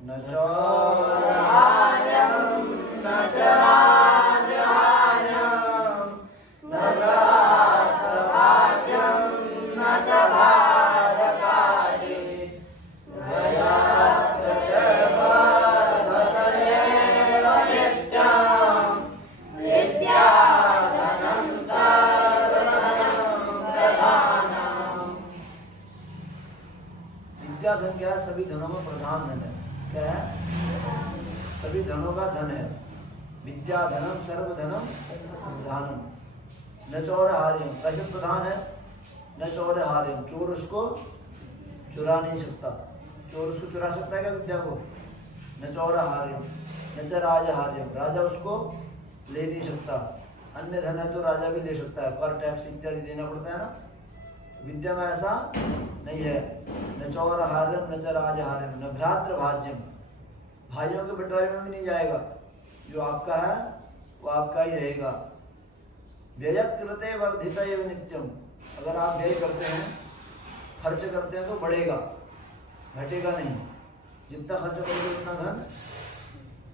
न चौरहार्यं न च राजहार्यं न रात्रभाज्यं न च भारकारी दयात्र च वर्धतयेव नित्यं विद्याधनं सर्वधनं प्रधानम्। विद्याधन क्या है? सभी धनों में प्रधान धन है। क्या है? सभी धनों का धन है। विद्याधनम सर्वधनम प्रधानम। न चौरहार्यम कैसे प्रधान है? न चौरहार्यम चोर उसको चुरा नहीं सकता। चोर उसको चुरा सकता है क्या विद्या को? न चौरहार्यम न च राजहार्यम राजा उसको ले नहीं सकता। अन्य धन है तो राजा भी ले सकता है, कर टैक्स इत्यादि देना पड़ता है ना। विद्या में ऐसा नहीं है। न चौरहार्यम न च राजहार्यम न भ्रातृभाज्यम भाइयों के बंटवारे में भी नहीं जाएगा। जो आपका है वो आपका ही रहेगा। व्ययकृते वर्धित एव नित्यम अगर आप व्यय करते हैं, खर्च करते हैं तो बढ़ेगा, घटेगा नहीं। जितना खर्च करोगे उतना धन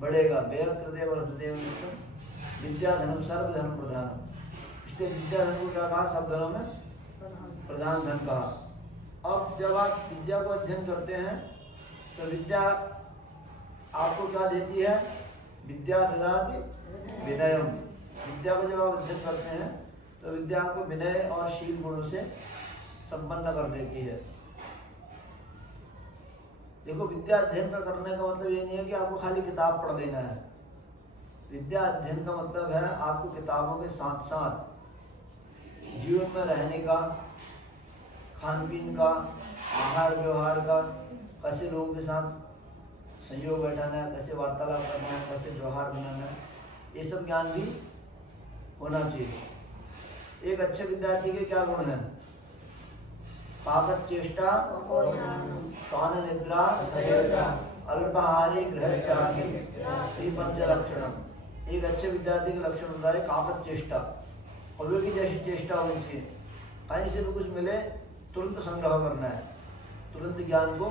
बढ़ेगा। व्ययकृते वर्धित एव नित्यम विद्याधनम सर्वधनम प्रधानम। इसलिए विद्याधन को क्या कहा? सब धनों में प्रधान धन कहा। अब जब आप विद्या को अध्ययन करते हैं तो विद्या आपको क्या देती है? विद्या ददाति विनयम। विद्या को जब आप अध्ययन करते हैं तो विद्या आपको विनय और शील गुणों से संपन्न कर देती है। देखो, विद्या अध्ययन का करने का मतलब ये नहीं है कि आपको खाली किताब पढ़ देना है। विद्या अध्ययन का मतलब है आपको किताबों के साथ साथ जीवन में रहने का, खान पीन का, आहार व्यवहार का, कैसे लोगों के साथ संयोग बैठाना है, कैसे वार्तालाप करना है, कैसे व्यवहार बनाना है, ये सब ज्ञान भी होना चाहिए। एक अच्छे विद्यार्थी के क्या गुण हैं? पाकत चेष्टा, श्वान निद्रा, अल्पाहारी गृह त्यागी, ये पंच लक्षणम। एक अच्छे विद्यार्थी का लक्षण होता है काकत चेष्टा, कौवे की जैसी चेष्टा होनी चाहिए। कहीं से भी कुछ मिले तुरंत संग्रह करना है, तुरंत ज्ञान को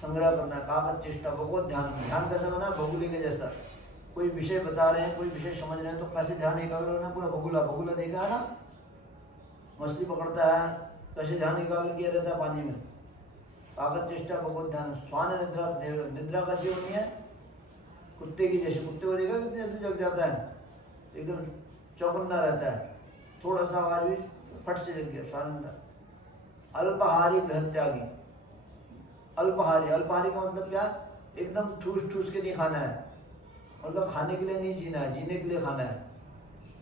संग्रह करना है। काकत चेष्टा, बहुत ध्यान। ध्यान कैसा बना? बगुले के जैसा। कोई विषय बता रहे हैं, कोई विषय समझ रहे हैं तो कैसे ध्यान एकाग्र होना? पूरा बगुला, बगुला देखा है ना, मछली पकड़ता है कैसे ध्यान एकाग्र किया रहता है पानी में। काकत चेष्टा, बहुत ध्यान। श्वान निद्रा, निद्रा कैसी होनी है? कुत्ते की जैसे। कुत्ते को देखा कितनी जल्दी जग जाता है, एकदम चौकन्ना रहता है, थोड़ा सा आवाज भी फट से जग गया। श्वान निद्रा। अल्पाहारी गृह त्यागी। अल्पाहारी, अल्पाहारी का मतलब क्या? एकदम ठूस ठूस के नहीं खाना है, मतलब खाने के लिए नहीं जीना है, जीने के लिए खाना है।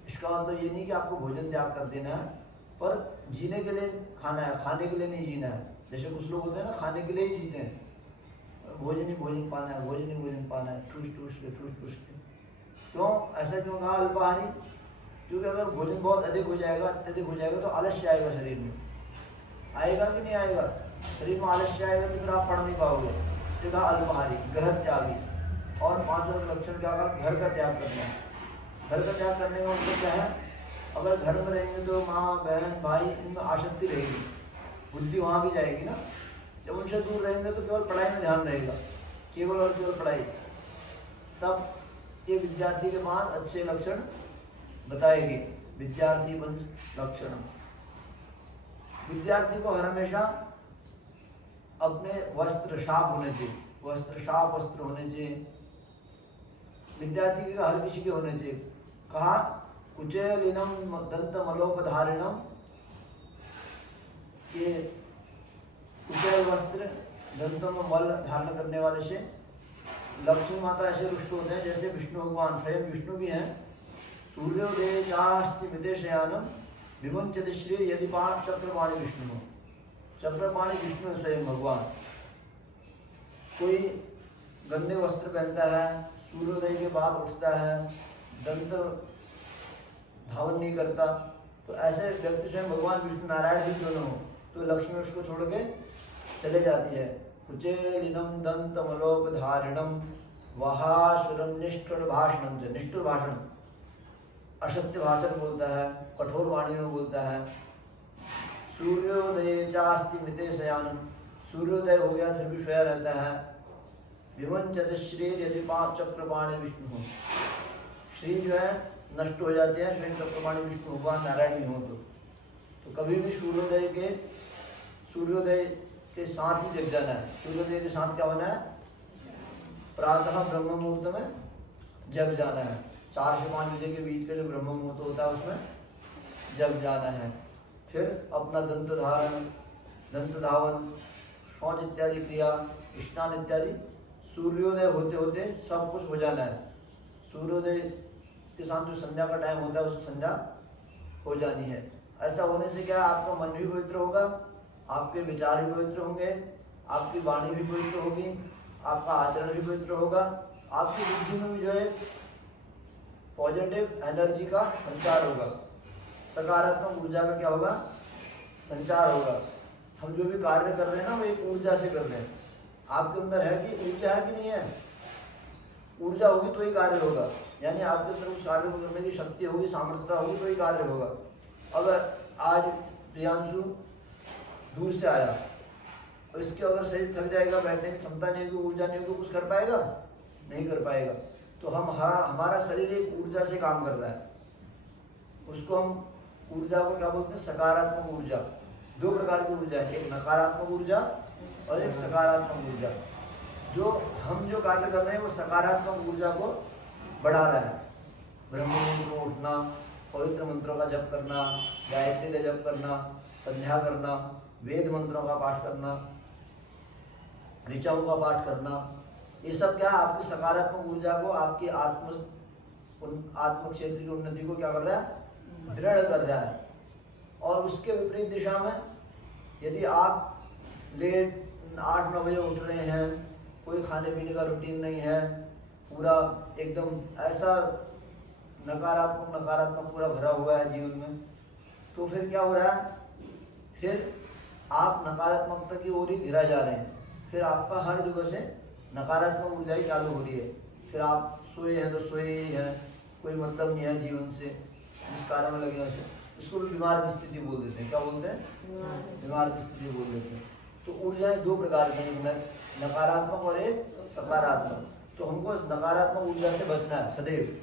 इसका मतलब ये नहीं कि आपको भोजन त्याग कर देना है, पर जीने के लिए खाना है, खाने के लिए नहीं जीना है। जैसे कुछ लोग होते हैं ना, खाने के लिए ही जीते हैं, भोजन ही भोजन पाना है, भोजन ही भोजन पाना है, ठूस ठूस के, ठूस ठूस के। क्यों ऐसा क्यों कहा अल्पाहारी? क्योंकि अगर भोजन बहुत अधिक हो जाएगा, अत्यधिक हो जाएगा तो आलस्य आएगा शरीर में। आएगा कि नहीं आएगा? शरीर में आलस्य आएगा तो फिर आप पढ़ नहीं पाओगे। इसलिए कहा अल्पाहारी, ग्रह त्यागी। और पांचवा लक्षण क्या कहा? घर का त्याग करना है। घर का त्याग करने का मतलब क्या है? अगर घर में रहेंगे तो माँ बहन भाई इनमें आसक्ति रहेगी, बुद्धि वहाँ भी जाएगी ना। जब उनसे दूर रहेंगे तो केवल पढ़ाई में ध्यान रहेगा, केवल और केवल पढ़ाई। तब ये विद्यार्थी के पास अच्छे लक्षण बताएगी। विद्यार्थी पंच लक्षण। विद्यार्थी को हर हमेशा अपने वस्त्र साफ होने चाहिए, वस्त्र साफ वस्त्र होने चाहिए। विद्यार्थी के हर किसी के होने चाहिए। कहा कुचेलिनम दंत मलोपधारिणम, ये कुचेल वस्त्र दंतों में मल धारण करने वाले से लक्ष्मी माता ऐसे रुष्ट होते हैं जैसे विष्णु भगवान स्वयं विष्णु भी हैं। सूर्योदय चास्ति विदेशयानम विमुंचति श्री यदि पाठ चक्रपाणि विष्णु। चक्रपाणि विष्णु स्वयं भगवान। कोई गंदे वस्त्र पहनता है, सूर्योदय के बाद उठता है, दंत धावन नहीं करता, तो ऐसे व्यक्ति स्वयं भगवान विष्णु नारायण भी क्यों न हो तो लक्ष्मी उसको छोड़ के चले जाती है। कुचेलिनम दंत मलोपधारिणम वहासुरम निष्ठुर भाषणम। निष्ठुर भाषण, असत्य भाषण बोलता है, कठोर वाणी में बोलता है। सूर्योदय चास्ति मिते शयानम, सूर्योदय हो गया फिर भी सोया रहता है। विमंचत श्री यदि पांच चक्रपाणी विष्णु हो, श्री जो है नष्ट हो जाते हैं, श्री चक्रपाणी विष्णु भगवान नारायण भी हो तो कभी भी सूर्योदय के साथ ही जग जाना है। सूर्योदय के साथ क्या होना है? प्रातः ब्रह्म मुहूर्त में जग जाना है। 4 से 5 बजे के बीच का जो ब्रह्म मुहूर्त होता है उसमें जग जाना है। फिर अपना दंत धावन, शौच इत्यादि क्रिया, स्नान इत्यादि सूर्योदय होते होते सब कुछ हो जाना है। सूर्योदय के साथ जो संध्या का टाइम होता है उस संध्या हो जानी है। ऐसा होने से क्या, आपका मन भी पवित्र होगा, आपके विचार भी पवित्र होंगे, आपकी वाणी भी पवित्र होगी, आपका आचरण भी पवित्र होगा, आपकी बुद्धि में भी जो है पॉजिटिव एनर्जी का संचार होगा, सकारात्मक ऊर्जा का क्या होगा? संचार होगा। हम जो भी कार्य कर रहे हैं ना वो एक ऊर्जा से कर रहे हैं। आपके अंदर है कि ऊर्जा है कि नहीं है? ऊर्जा होगी तो ही कार्य होगा, यानी आपके अंदर उस कार्य को करने की शक्ति होगी, सामर्थ्यता होगी तो ही कार्य होगा। अगर आज प्रियांशु दूर से आया और इसके अगर शरीर थक जाएगा, बैठने की क्षमता नहीं होगी, ऊर्जा नहीं होगी, कुछ कर पाएगा? नहीं कर पाएगा। तो हमारा शरीर एक ऊर्जा से काम कर रहा है, उसको हम ऊर्जा को क्या बोलते हैं? सकारात्मक ऊर्जा। 2 प्रकार की ऊर्जा है, एक नकारात्मक ऊर्जा और एक सकारात्मक ऊर्जा। हम जो कार्य कर रहे हैं वो सकारात्मक ऊर्जा को बढ़ा रहा है। ब्रह्म मुहूर्त में उठना, पवित्र मंत्रों का जप करना, गायत्री का जप करना, संध्या करना, वेद मंत्रों का पाठ करना, ऋचाओं का पाठ करना, ये सब क्या आपकी सकारात्मक ऊर्जा को, आपकी आत्म क्षेत्र की उन्नति को क्या कर रहा है? दृढ़ कर रहा है। और उसके विपरीत दिशा में यदि आप लेट 8-9 बजे उठ रहे हैं, कोई खाने पीने का रूटीन नहीं है, पूरा एकदम ऐसा नकारात्मक पूरा भरा हुआ है जीवन में, तो फिर क्या हो रहा है? फिर आप नकारात्मकता की ओर ही घिरा जा रहे हैं। फिर आपका हर जगह से नकारात्मक ऊर्जा ही चालू हो रही है। फिर आप सोए हैं तो सोए ही हैं, कोई मतलब नहीं है जीवन से, जिस कारण लगे उसे, इसको भी बीमार की स्थिति बोल देते हैं। क्या बोलते हैं? बीमार की स्थिति बोल देते हैं। तो ऊर्जाएं 2 प्रकार की हैं, नकारात्मक और एक सकारात्मक। तो हमको नकारात्मक ऊर्जा से बचना है सदैव।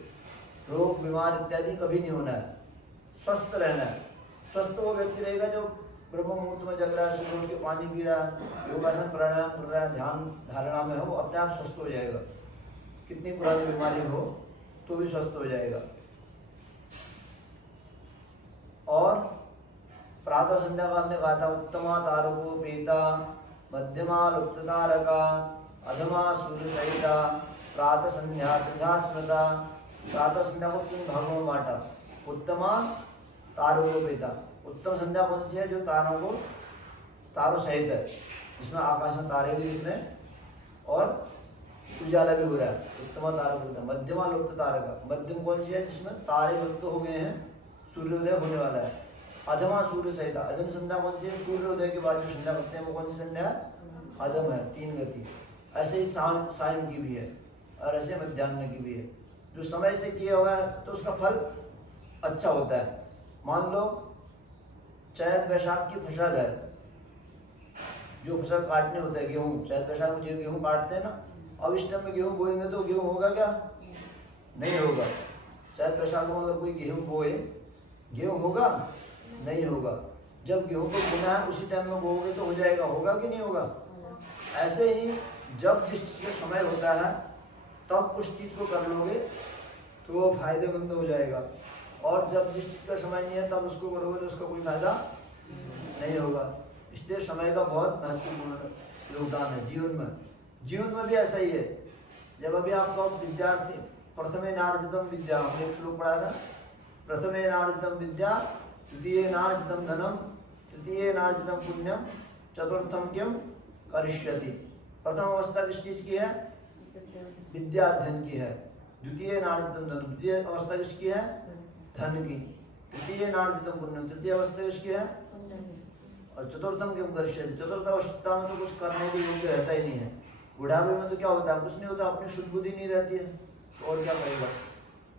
रोग बीमार इत्यादि कभी नहीं होना है, स्वस्थ रहना है। स्वस्थ वो व्यक्ति रहेगा जो ब्रह्म मुहूर्त में जग रहा है, सुबह उठ के पानी पी रहा है, योगासन प्राणायाम कर रहा है, ध्यान धारणा में हो, वो अपने आप स्वस्थ हो जाएगा। कितनी पुरानी बीमारी हो तो भी स्वस्थ हो जाएगा। और प्रातः संध्या का हमने कहा था, उत्तमा तारको पीता, मध्यमा लुप्त तारका, अधमा सूर्य सहिता, प्रातः संध्या त्रिधा स्मृता। प्रातः संध्या को 3 भागों में बांटा। उत्तमा तारको पीता, उत्तम संध्या कौन सी है? जो तारों सहित है, जिसमें आकाश में तारे भी दिख रहे हैं और उजाला भी हो रहा है, उत्तमा तारको पीता। मध्यमा लुप्त तारका, मध्यम कौन सी है? जिसमें तारे लुप्त हो गए हैं, सूर्योदय होने वाला है। अधमा सूर्य सहिता, अधम संध्या कौन सी है? सूर्योदय के बाद जो संध्या करते हैं वो कौन सी संध्या है? अधम है, 3 गति। ऐसे ही सायं की भी है और ऐसे मध्याह्न की भी है। जो समय से किया हुआ है तो उसका फल अच्छा होता है। मान लो चैत वैशाख की फसल है, जो फसल काटने होता है गेहूं, चैत वैशाख में गेहूं काटते हैं ना, अब इस टाइम में गेहूं बोएंगे तो गेहूं होगा क्या? नहीं होगा। चैत वैशाख में अगर कोई गेहूं बोए, गेहूं होगा? नहीं होगा। जब गेहूं को बोना है उसी टाइम में बोओगे तो हो जाएगा, होगा कि नहीं होगा? ऐसे ही जब जिस चीज का समय होता है तब उस चीज को कर लोगे तो वो फायदेमंद हो जाएगा, और जब जिस चीज का समय नहीं है तब उसको करोगे तो उसका कोई फायदा नहीं होगा। इसलिए समय का बहुत महत्वपूर्ण योगदान है जीवन में। जीवन में भी ऐसा ही है। जब अभी आपका विद्यार्थी प्रथमे नार्जितम विद्या, हमने एक श्लोक पढ़ा था, प्रथमे नार्जितम विद्या, द्वितीय नार्जितम धनम, तृतीय नार्जितम पुण्यम, चतुर्थम किम करिष्यति। प्रथम अवस्था किस चीज की है? विद्या अध्ययन की है। द्वितीय नार्जितम धनम, द्वितीय अवस्था किसकी है? धन की। तृतीय नार्जितम पुण्यम, तृतीय अवस्था किसकी है? और चतुर्थम किम करिष्यति, चतुर्थ अवस्था में तो कुछ करने के योग्य रहता ही नहीं है। बुढ़ापे में तो क्या होता है? कुछ नहीं होता, अपनी शुद्ध बुद्धि नहीं रहती है तो और क्या करेगा?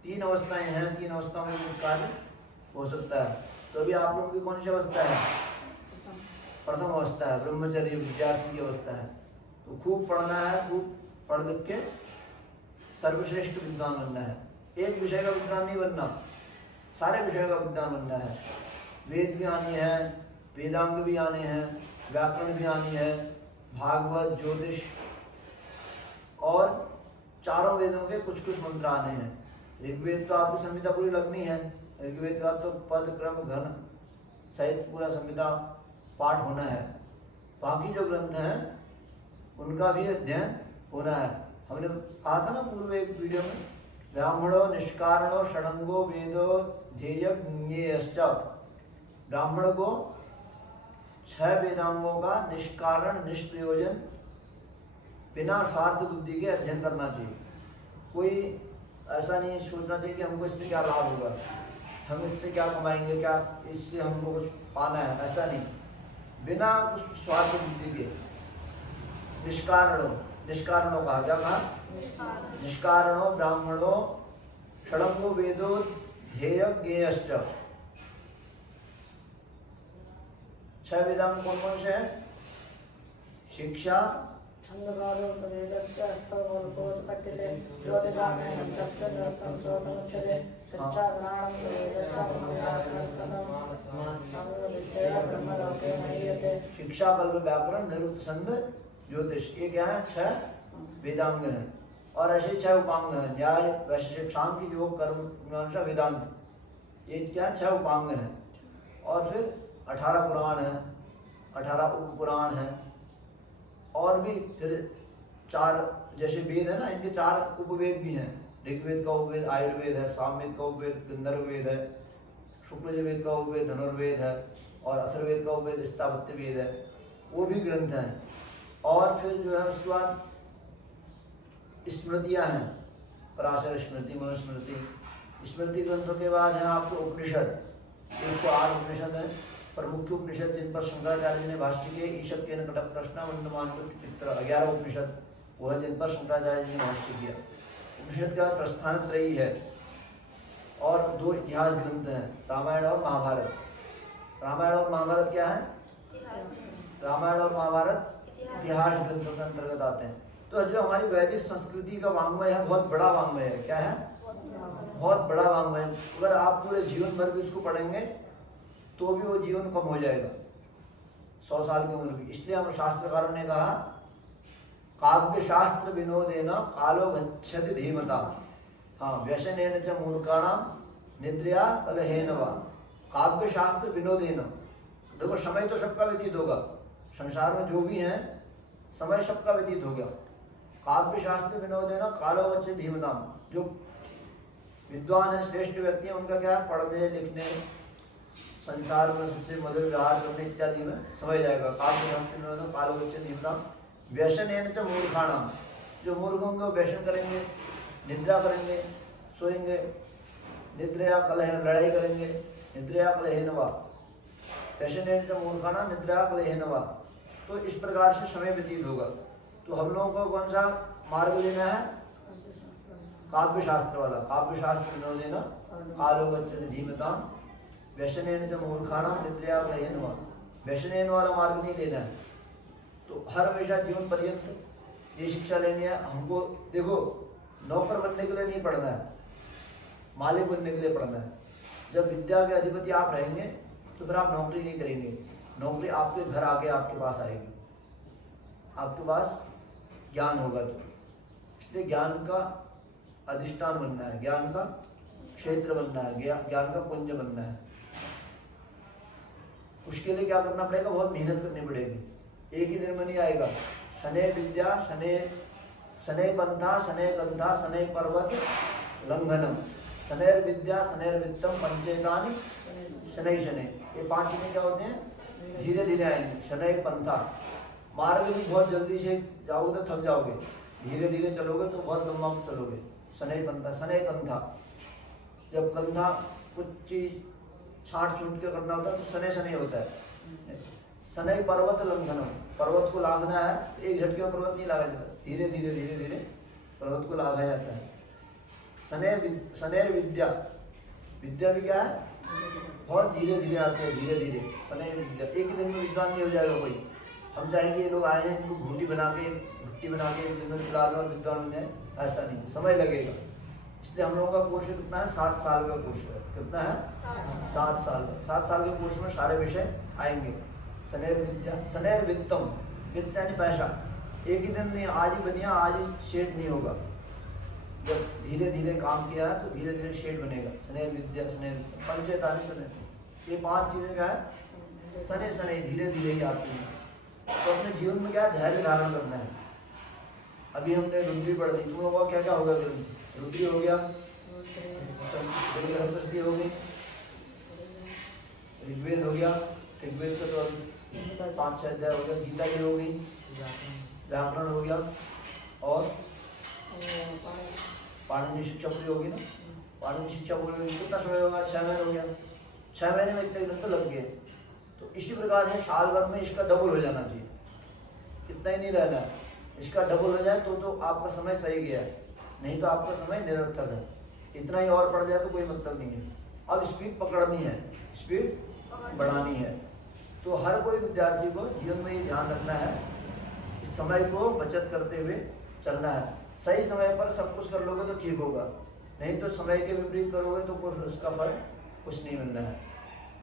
3 अवस्थाएं हैं, 3 अवस्थाओं में कुछ कार्य हो सकता है। तो अभी आप लोगों की कौन सी अवस्था है? प्रथम अवस्था है, ब्रह्मचर्य विद्यार्थी की अवस्था है। तो खूब पढ़ना है, खूब पढ़ लिख के सर्वश्रेष्ठ विद्वान बनना है। एक विषय का विद्वान नहीं बनना, सारे विषयों का विद्वान बनना है। वेद भी आनी है, वेदांग भी आने हैं, व्याकरण भी आनी है, भागवत, ज्योतिष और चारों वेदों के कुछ कुछ मंत्र आने हैं। ऋग्वेद तो आपकी संहिता पूरी लगनी है, ऋग्वेद का तो पद क्रम घन सहित पूरा संहिता पाठ होना है। बाकी जो ग्रंथ हैं उनका भी अध्ययन होना है। हमने कहा था ना पूर्व एक वीडियो में, ब्राह्मणो निष्कारणो षडंगो वेदो ध्येयज्ञेयश्च। ब्राह्मण को 6 वेदांगों का निष्कारण निष्प्रयोजन बिना स्वार्थ बुद्धि के अध्ययन करना चाहिए। कोई ऐसा नहीं सोचना चाहिए कि हमको इससे क्या लाभ होगा, हम इससे क्या कमाएंगे, क्या इससे हमको कुछ पाना है, ऐसा नहीं। बिना कुछ स्वार्थ बुद्धि के निष्कारणों कहा, क्या कहा? निष्कारणो ब्राह्मणो षडंगो वेदो ध्येयज्ञेयश्च। 6 वेदांग कौन कौन से हैं? शिक्षा, शिक्षा, कल्प, व्याकरण, निरुक्त, छंद, ज्योतिष, ये क्या है? 6 वेदांग हैं। और ऐसे 6 उपांग हैं, न्याय, वैशेषिक, सांख्य, योग, कर्म, मीमांसा, वेदांत, ये क्या 6 उपांग हैं। और फिर 18 पुराण हैं, 18 उप पुराण हैं, और भी फिर 4 जैसे वेद है ना, इनके 4 उपवेद भी हैं। ऋग्वेद का उपवेद आयुर्वेद है, सामवेद का उपवेद गंधर्ववेद है, शुक्लयजुर्वेद का उपवेद धनुर्वेद है, और अथर्ववेद का उपवेद स्थापत्य वेद है, वो भी ग्रंथ हैं। और फिर जो है उसके बाद स्मृतियाँ हैं, पराशर स्मृति, मनुस्मृति। स्मृति ग्रंथों के बाद है आपको उपनिषद, 108 उपनिषद हैं। प्रमुख उपनिषद जिन पर शंकराचार्य ने भाष्य किए, ईशक के कटक प्रश्न मंडमान 11 उपनिषद वो है जिन पर शंकराचार्य जी ने भाष्य किया। उपनिषद का प्रस्थान त्रयी है, और 2 इतिहास ग्रंथ हैं, रामायण और महाभारत। रामायण और महाभारत क्या है? रामायण और महाभारत इतिहास ग्रंथों के अंतर्गत आते हैं। तो जो हमारी वैदिक संस्कृति का वाङ्मय है, बहुत बड़ा वाङ्मय है। क्या है? बहुत बड़ा वाङ्मय। अगर आप पूरे जीवन भर भी उसको पढ़ेंगे तो भी वो जीवन कम हो जाएगा, 100 साल की उम्र भी। इसलिए हम शास्त्रकारों ने कहा, काव्य शास्त्र विनोदेन कालो गच्छति धीमता, हाँ, व्यसनेन च मूर्खाणाम निद्रया कलहेन वा। काव्य शास्त्र विनोदेन, देखो समय तो सबका व्यतीत होगा, संसार में जो भी हैं समय सबका व्यतीत हो गया। काव्य शास्त्र विनोदेन कालो गच्छति धीमताम, जो विद्वान है, श्रेष्ठ व्यक्ति है, उनका क्या है? पढ़ने लिखने, संसार में सबसे मधुर व्यवहार करने इत्यादि में समय जाएगा। काव्य शास्त्र विनोदेन कालो गच्छति धीमताम व्यसनेन च मूर्खाणाम, जो मूर्ख होंगे वो व्यसन करेंगे, निद्रा करेंगे, सोएंगे, निद्रया कलह, लड़ाई करेंगे, निद्रया कलहेन वा, व्यसनेन च मूर्खाणाम निद्रया कलहेन वा। तो इस प्रकार से समय व्यतीत होगा। तो हम लोगों को कौन सा मार्ग लेना है? काव्य शास्त्र वाला। काव्य शास्त्र विनोदेन कालो गच्छति धीमताम व्यसनेन च मूर्खाणाम निद्रया कलहेन वा। व्यसनेन वाला मार्ग नहीं लेना है। तो हर हमेशा जीवन पर्यंत ये शिक्षा लेनी है हमको। देखो, नौकर बनने के लिए नहीं पढ़ना है, मालिक बनने के लिए पढ़ना है। जब विद्या के अधिपति आप रहेंगे तो फिर आप नौकरी नहीं करेंगे, नौकरी आपके घर आके आपके पास आएगी, आपके पास ज्ञान होगा। तो इसलिए ज्ञान का अधिष्ठान बनना है, ज्ञान का क्षेत्र बनना है, ज्ञान का पुंज बनना है। उसके लिए क्या करना पड़ेगा? बहुत मेहनत करनी पड़ेगी, एक ही दिन में नहीं आएगा। शनै विद्या शनै पंथा शनै गंधा शनै पर्वत लंघनम, शनैर विद्या शनैर वित्तम पंचेतानि शनै शनै। ये 5 चीजें क्या होते हैं? धीरे धीरे आएंगे। शनै पंथा, मार्ग भी बहुत जल्दी से जाओगे तो थक जाओगे, धीरे धीरे चलोगे तो बहुत लंबा चलोगे। शनै पंथा, शनै कंथा, जब कंधा कुछ चीज छांट छूट के करना होता है तो शनै शनै होता है। शनै पर्वत लंघनम, पर्वत को लांघना है तो एक झटके में पर्वत नहीं लागा जाता, धीरे धीरे पर्वत को लांघा जाता है। शनैर विद्या, विद्या भी क्या है? बहुत धीरे धीरे आते हैं, धीरे धीरे। शनैर विद्या एक ही दिन में विद्वान नहीं हो जाएगा कोई। हम चाहेंगे ये लोग आए हैं इनको घूटी बना के एक दिन में खिला दो और विद्वान बन जाए, ऐसा नहीं, समय लगेगा। इसलिए हम लोगों का कोर्स कितना है, 7 साल का कोर्स है। कितना है? 7 साल का। 7 साल के कोर्स में सारे विषय आएंगे। शनैर विद्या, शनैर वित्तम, वित्त यानी पैसा। एक ही दिन नहीं, आज ही बनिया आज ही सेठ नहीं होगा। जब धीरे धीरे काम किया है तो धीरे धीरे सेठ बनेगा। शनैर विद्या, शनैर पंचेतानि शनैर, ये 5 चीजें क्या है, शनैर शनैर धीरे धीरे ही आती हैं। तो अपने जीवन में क्या है, धैर्य धारण करना है। अभी हमने रुद्री पढ़ दी, तुम लोगों का क्या क्या होगा? रुद्री हो गया, बृहस्पति हो गई, ऋग्वेद हो गया, ऋग्वेद का तो 5-6 अध्याय हो गया, गीता भी हो गई, व्याकरण हो गया, और पाणिनि शिक्षा पूरी होगी ना। पाणिनि शिक्षा पूरी कितना समय होगा? 6 महीने हो गया। 6 महीने में इतने दिन तो लग गए। तो इसी प्रकार है, साल भर में इसका डबल हो जाना चाहिए। इतना ही नहीं रहना है, इसका डबल हो जाए तो आपका समय सही गया है, नहीं तो आपका समय निरर्थक है। इतना ही और पड़ जाए तो कोई मतलब नहीं है। अब स्पीड पकड़नी है, स्पीड बढ़ानी है। तो हर कोई विद्यार्थी को जीवन में ये ध्यान रखना है कि समय को बचत करते हुए चलना है। सही समय पर सब कुछ कर लोगे तो ठीक होगा, नहीं तो समय के विपरीत करोगे तो उसका फल कुछ नहीं मिलना है।